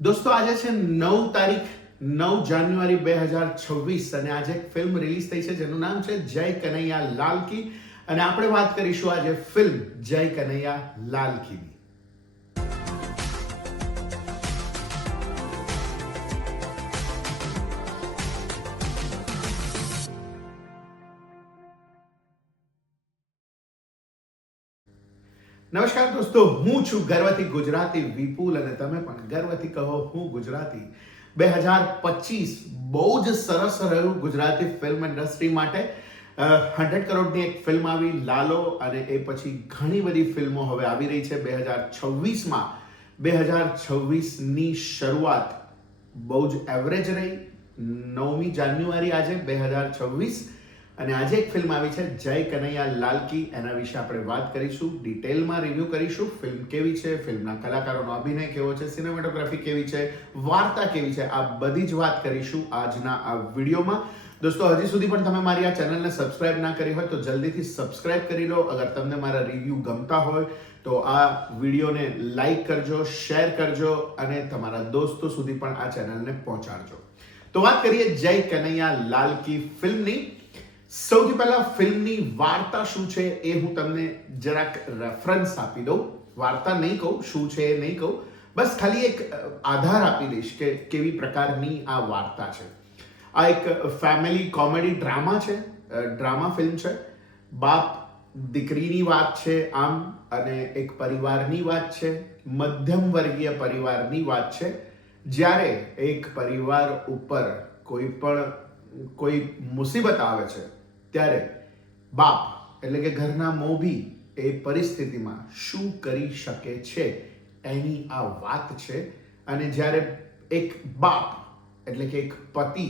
દોસ્તો આજે છે 9 તારીખ 9 જાન્યુઆરી 2026 અને આજે એક ફિલ્મ રિલીઝ થઈ છે જેનું નામ છે જય કનૈયા લાલ કી અને આપણે વાત કરીશું આજે ફિલ્મ જય કનૈયા લાલ કીની. નમસ્કાર દોસ્તો, હું છું ગર્વથી ગુજરાતી વિપુલ અને તમે પણ ગર્વથી કહો હું ગુજરાતી. 2025 બહુ જ સરસ રહ્યું ગુજરાતી ફિલ્મ ઇન્ડસ્ટ્રી માટે. 100 કરોડની એક ફિલ્મ આવી લાલો અને એ પછી ઘણી બધી ફિલ્મો હવે આવી રહી છે 2026માં. 2026ની શરૂઆત બહુ જ એવરેજ રહી. 9મી જાન્યુઆરી આજે 2026 અને આજે એક ફિલ્મ આવી છે જય કનૈયા લાલ કી. એના વિશે આપણે વાત કરીશું, ડિટેલમાં રિવ્યુ કરીશું. ફિલ્મ કેવી છે, ફિલ્મના કલાકારોનો અભિનય કેવો છે, સિનેમેટોગ્રાફી કેવી છે, વાર્તા કેવી છે, આ બધી જ વાત કરીશું આજના આ વિડીયોમાં. દોસ્તો, હજી સુધી પણ તમે મારી આ ચેનલને સબસ્ક્રાઇબ ના કરી હોય તો જલ્દીથી સબસ્ક્રાઇબ કરી લો. અગર તમને મારા રિવ્યુ ગમતા હોય તો આ વિડીયોને લાઈક કરજો, શેર કરજો અને તમારા દોસ્તો સુધી પણ આ ચેનલને પહોંચાડજો. તો વાત કરીએ જય કનૈયા લાલ કી ફિલ્મની. સૌથી પહેલા ફિલ્મની વાર્તા શું છે એ હું તમને જરાક રેફરન્સ આપી દઉં. વાર્તા નહીં કહું, શું છે એ નહીં કહું, બસ ખાલી એક આધાર આપી દઈશ કે કેવી પ્રકારની આ વાર્તા છે. આ એક ફેમિલી કોમેડી ડ્રામા છે, ડ્રામા ફિલ્મ છે. બાપ દીકરીની વાત છે આમ, અને એક પરિવારની વાત છે, મધ્યમ વર્ગીય પરિવારની વાત છે. જ્યારે એક પરિવાર ઉપર કોઈ મુસીબત આવે છે ત્યારે બાપ એટલે કે ઘરના મોભી એ પરિસ્થિતિમાં શું કરી શકે છે એની આ વાત છે. અને જ્યારે એક બાપ એટલે કે એક પતિ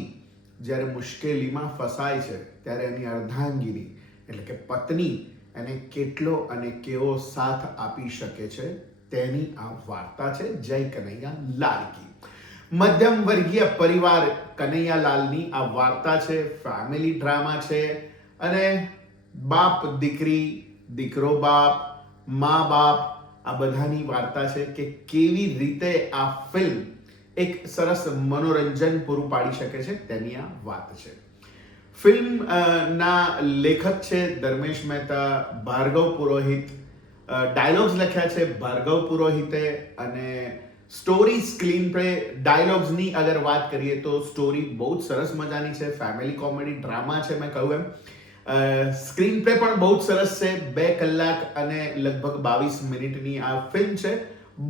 જ્યારે મુશ્કેલીમાં ફસાય છે ત્યારે એની અર્ધાંગીની એટલે કે પત્ની એને કેટલો અને કેવો સાથ આપી શકે છે તેની આ વાર્તા છે જય કનૈયા લાલ કી. મધ્યમ વર્ગીય પરિવાર કનૈયાલાલની આ વાર્તા છે. ફેમિલી ડ્રામા છે અને બાપ દીકરી, દીકરો બાપ, મા બાપ, આ બધાની વાર્તા છે કે કેવી રીતે આ ફિલ્મ એક સરસ મનોરંજન પૂરું પાડી શકે છે તેની આ વાત છે. ફિલ્મ ના લેખક છે ધર્મેશ મહેતા, ભાર્ગવ પુરોહિત. ડાયલોગ્સ લખ્યા છે ભાર્ગવ પુરોહિતે. અને સ્ટોરી, સ્ક્રીન પ્લે, ડાયલોગ્સની અગર વાત કરીએ તો સ્ટોરી બહુ જ સરસ મજાની છે. ફેમિલી કોમેડી ડ્રામા છે, મેં કહ્યું એમ. સ્ક્રીન પ્લે પણ બહુ જ સરસ છે. 2 કલાક અને લગભગ 22 મિનિટની આ ફિલ્મ છે.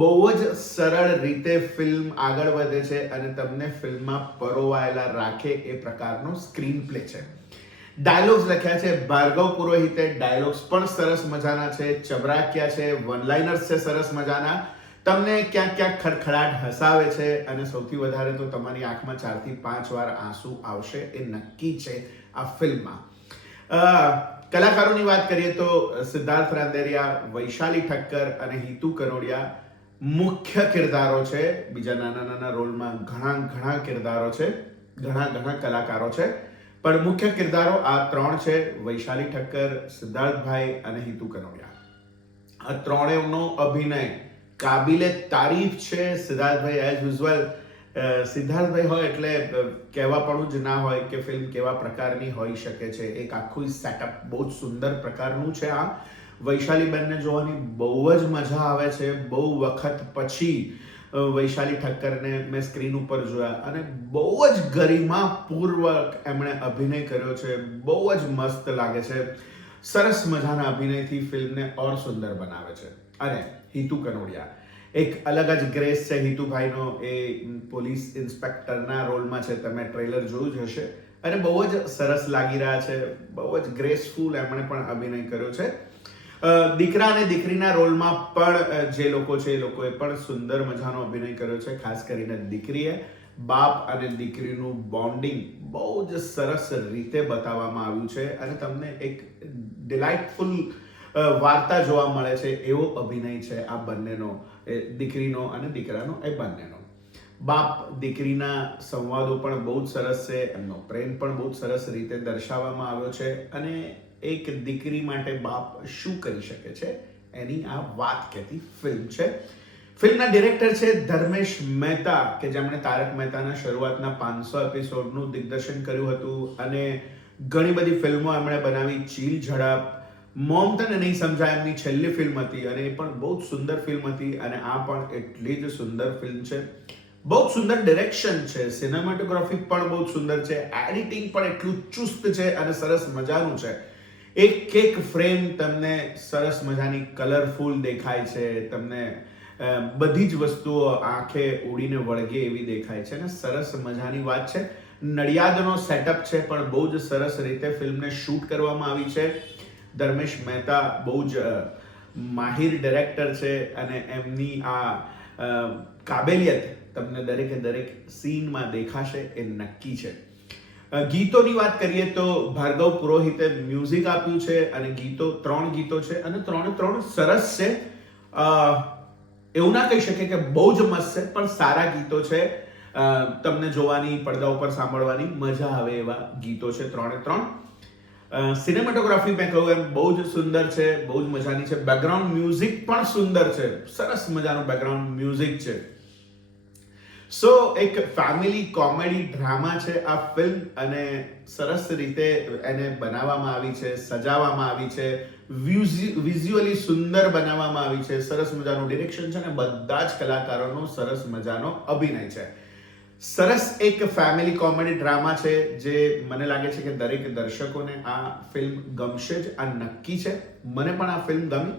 બહુ જ સરળ રીતે ફિલ્મ આગળ વધે છે અને તમને ફિલ્મમાં પરોવાયેલા રાખે એ પ્રકારનો સ્ક્રીન પ્લે છે. ડાયલોગ્સ લખ્યા છે ભાર્ગવ પુરોહિતે. ડાયલોગ્સ પણ સરસ મજાના છે, ચબરાક્યા છે, વન લાઇનર્સ છે સરસ મજાના. તમને ક્યાંક ક્યાંક ખડખડાટ હસાવે છે અને સૌથી વધારે તો તમારી આંખમાં 4 થી 5 વાર આંસુ આવશે એ નક્કી છે આ ફિલ્મમાં. કલાકારોની વાત કરીએ તો સિદ્ધાર્થ રાંદેરિયા, વૈશાલી ઠક્કર અને હિતુ કનોડિયા મુખ્ય કિરદારો છે. બીજા નાના નાના રોલમાં ઘણા કિરદારો છે, ઘણા કલાકારો છે, પણ મુખ્ય કિરદારો આ 3 છે: વૈશાલી ઠક્કર, સિદ્ધાર્થભાઈ અને હિતુ કનોડિયા. આ ત્રણેયનો અભિનય કાબિલે તારીફ છે. સિદ્ધાર્થભાઈ એઝ યુઝ્યુઅલ, સિદ્ધાર્થભાઈ હોય એટલે કહેવા પણ જ ના હોય કે ફિલ્મ કેવા પ્રકારની હોઈ શકે છે. એક આખું સેટઅપ બહુ જ સુંદર પ્રકારનું છે. આ વૈશાલી બેનને જોવાની બહુ જ મજા આવે છે. બહુ વખત પછી વૈશાલી ઠક્કરને મેં સ્ક્રીન ઉપર જોયા અને બહુ જ ગરિમાપૂર્વક એમણે અભિનય કર્યો છે. બહુ જ મસ્ત લાગે છે. સરસ મજાના અભિનયથી ફિલ્મને ઓર સુંદર બનાવે છે. અને હિતુ કનોડિયા, એક અલગ જ ગ્રેસ છે હિતુભાઈનો. એ પોલીસ ઇન્સ્પેક્ટરના રોલમાં છે, તમે ટ્રેલર જોયું જ હશે અને બહુ જ સરસ લાગી રહ્યા છે. બહુ જ ગ્રેસફુલ એમણે પણ અભિનય કર્યો છે. દીકરા અને દીકરીના રોલમાં પણ જે લોકો છે એ લોકોએ પણ સુંદર મજાનો અભિનય કર્યો છે. ખાસ કરીને દીકરીએ બાપ અને દીકરીનું બોન્ડિંગ બહુ જ સરસ રીતે બતાવવામાં આવ્યું છે અને તમને એક ડિલાઇટફુલ વાર્તા જોવા મળે છે એવો અભિનય છે આ બંનેનો, દીકરીનો અને દીકરાનો, એ બંનેનો. બાપ દીકરીના સંવાદો પણ બહુ જ સરસ છે. એમનો પ્રેમ પણ બહુ જ સરસ રીતે દર્શાવવામાં આવ્યો છે અને એક દીકરી માટે બાપ શું કરી શકે છે એની આ વાત કહેતી ફિલ્મ છે. ફિલ્મના ડિરેક્ટર છે ધર્મેશ મહેતા, કે જેમણે તારક મહેતાના શરૂઆતના 500 એપિસોડનું દિગ્દર્શન કર્યું હતું અને ઘણી બધી ફિલ્મો એમણે બનાવી. ચીલ ઝડપ, મોમ તને નહીં સમજાય એમની છેલ્લી ફિલ્મ હતી અને એ પણ બહુ જ સુંદર ફિલ્મ હતી અને આ પણ એટલી જ સુંદર ફિલ્મ છે. બહુ જ સુંદર ડિરેક્શન છે, સિનેમેટોગ્રાફી પણ બહુ જ સુંદર છે, એડિટિંગ પણ એટલું ચુસ્ત છે અને સરસ મજાનું છે. એક એક ફ્રેમ તમને સરસ મજાની કલરફુલ દેખાય છે, તમને બધી જ વસ્તુઓ આંખે ઉડીને વળગે એવી દેખાય છે અને સરસ મજાની વાત છે. નડિયાદનો સેટઅપ છે પણ બહુ જ સરસ રીતે ફિલ્મને શૂટ કરવામાં આવી છે. ધર્મેશ મહેતા બહુ જ માહિર ડિરેક્ટર છે અને એમની આ કાબેલિયત તમને દરેકે દરેક સીનમાં દેખાશે એ નક્કી છે. ગીતોની વાત કરીએ તો ભાર્ગવ પુરોહિતે મ્યુઝિક આપ્યું છે અને ગીતો 3 ગીતો છે અને 3 સરસ છે. એવું ના કહી શકે કે બહુ જ મસ્ત છે, પણ સારા ગીતો છે. તમને જોવાની, પડદા ઉપર સાંભળવાની મજા આવે એવા ગીતો છે 3. સિનેમેટોગ્રાફી મેં કહ્યું એમ બહુ જ સુંદર છે, બહુ જ મજાની છે. બેકગ્રાઉન્ડ મ્યુઝિક પણ સુંદર છે, સરસ મજાનું બેકગ્રાઉન્ડ મ્યુઝિક છે. સો એક ફેમિલી કોમેડી ડ્રામા છે આ ફિલ્મ અને સરસ રીતે એને બનાવવામાં આવી છે, સજાવવામાં આવી છે, વિઝ્યુઅલી સુંદર બનાવવામાં આવી છે, સરસ મજાનું ડિરેક્શન છે અને બધા જ કલાકારોનો સરસ મજાનો અભિનય છે. સરસ એક ફેમિલી કોમેડી ડ્રામા છે જે મને લાગે છે કે દરેક દર્શકોને આ ફિલ્મ ગમશે જ, આ નક્કી છે. મને પણ આ ફિલ્મ ગમી.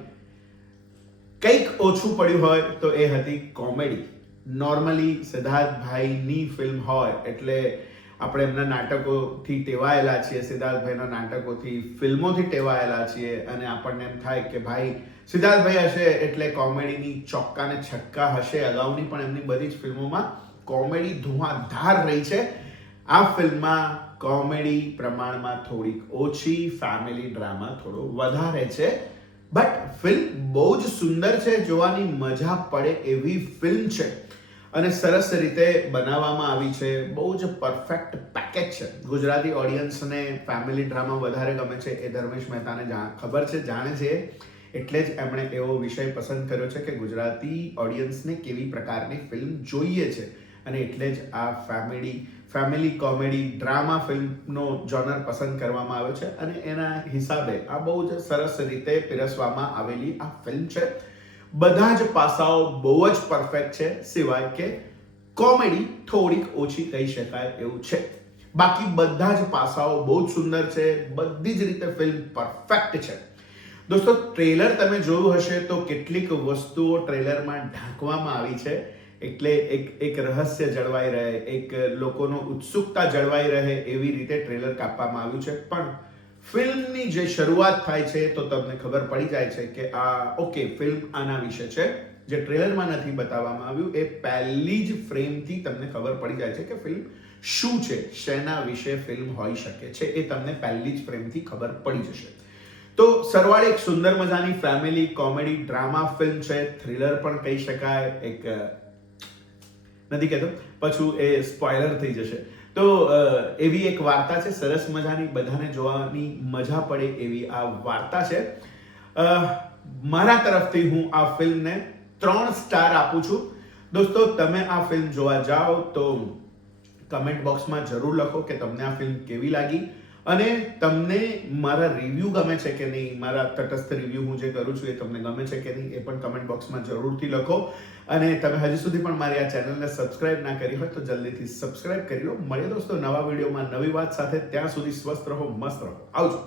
કંઈક ઓછું પડ્યું હોય તો એ હતી કોમેડી. નોર્મલી સિદ્ધાર્થભાઈની ફિલ્મ હોય એટલે આપણે એમના નાટકોથી ટેવાયેલા છીએ, સિદ્ધાર્થભાઈના નાટકોથી, ફિલ્મોથી ટેવાયેલા છીએ અને આપણને એમ થાય કે ભાઈ સિદ્ધાર્થભાઈ હશે એટલે કોમેડીની ચોક્કા ને છક્કા હશે. અગાઉની પણ એમની બધી જ ફિલ્મોમાં કોમેડી ધુઆંધાર રહી છે. આ ફિલ્મમાં કોમેડી પ્રમાણમાં થોડીક ઓછી, ફેમિલી ડ્રામા થોડો વધારે છે. બટ ફિલ્મ બહુ જ સુંદર છે, જોવાની મજા પડે એવી ફિલ્મ છે અને સરસ રીતે બનાવવામાં આવી છે. બહુ જ પરફેક્ટ પેકેજ છે. ગુજરાતી ઓડિયન્સને ફેમિલી ડ્રામા વધારે ગમે છે એ ધર્મેશ મહેતાને ખબર છે, જાણે છે, એટલે જ એમણે એવો વિષય પસંદ કર્યો છે કે ગુજરાતી ઓડિયન્સને કેવી પ્રકારની ફિલ્મ જોઈએ છે અને એટલે જ આ ફેમિલી કોમેડી ડ્રામા ફિલ્મનો જોનર પસંદ કરવામાં આવ્યો છે અને એના હિસાબે આ બહુ જ સરસ રીતે પીરસવામાં આવેલી આ ફિલ્મ છે. બધા જ પાસાઓ બહુ જ પરફેક્ટ છે, સિવાય કે કોમેડી થોડીક ઓછી કહી શકાય એવું છે. બાકી બધા જ પાસાઓ બહુ જ સુંદર છે, બધી જ રીતે ફિલ્મ પરફેક્ટ છે. દોસ્તો, ટ્રેલર તમે જોયું હશે તો કેટલીક વસ્તુઓ ટ્રેલરમાં ઢાંકવામાં આવી છે એટલે એક રહસ્ય જળવાઈ રહે, એક લોકોનો ઉત્સુકતા જળવાઈ રહે એવી રીતે ટ્રેલર કાપવામાં આવ્યું છે. પણ ફિલ્મની જે શરૂઆત થાય છે તો તમને ખબર પડી જાય છે કે આ ઓકે ફિલ્મ આના વિશે છે. જે ટ્રેલરમાં નથી બતાવવામાં આવ્યું એ પહેલી જ ફ્રેમથી તમને ખબર પડી જાય છે કે ફિલ્મ શું છે, શેના વિશે ફિલ્મ હોઈ શકે છે, એ તમને પહેલી જ ફ્રેમથી ખબર પડી જશે. તો સરવાળે એક સુંદર મજાની ફેમિલી કોમેડી ડ્રામા ફિલ્મ છે. થ્રિલર પણ કહી શકાય, એક નથી કહેતો પાછું એ સ્પોઇલર થઈ જશે. તો એવી એક વાર્તા છે, સરસ મજાની, બધાને જોવાની મજા પડે એવી આ વાર્તા છે. મારા તરફથી હું આ ફિલ્મને 3 સ્ટાર આપું છું. દોસ્તો, તમે આ ફિલ્મ જોવા જાઓ તો કમેન્ટ બોક્સમાં જરૂર લખો કે તમને આ ફિલ્મ કેવી લાગી અને તમને મારા રિવ્યૂ ગમે છે કે નહીં, મારા તટસ્થ રિવ્યૂ હું જે કરું છું એ તમને ગમે છે કે નહીં એ પણ કમેન્ટ બોક્સમાં જરૂરથી લખો. અને તમે હજી સુધી પણ મારી આ ચેનલને સબસ્ક્રાઇબ ના કરી હોય તો જલ્દીથી સબસ્ક્રાઇબ કરી લો. મળીએ દોસ્તો નવા વિડીયોમાં નવી વાત સાથે. ત્યાં સુધી સ્વસ્થ રહો, મસ્ત રહો. આવજો.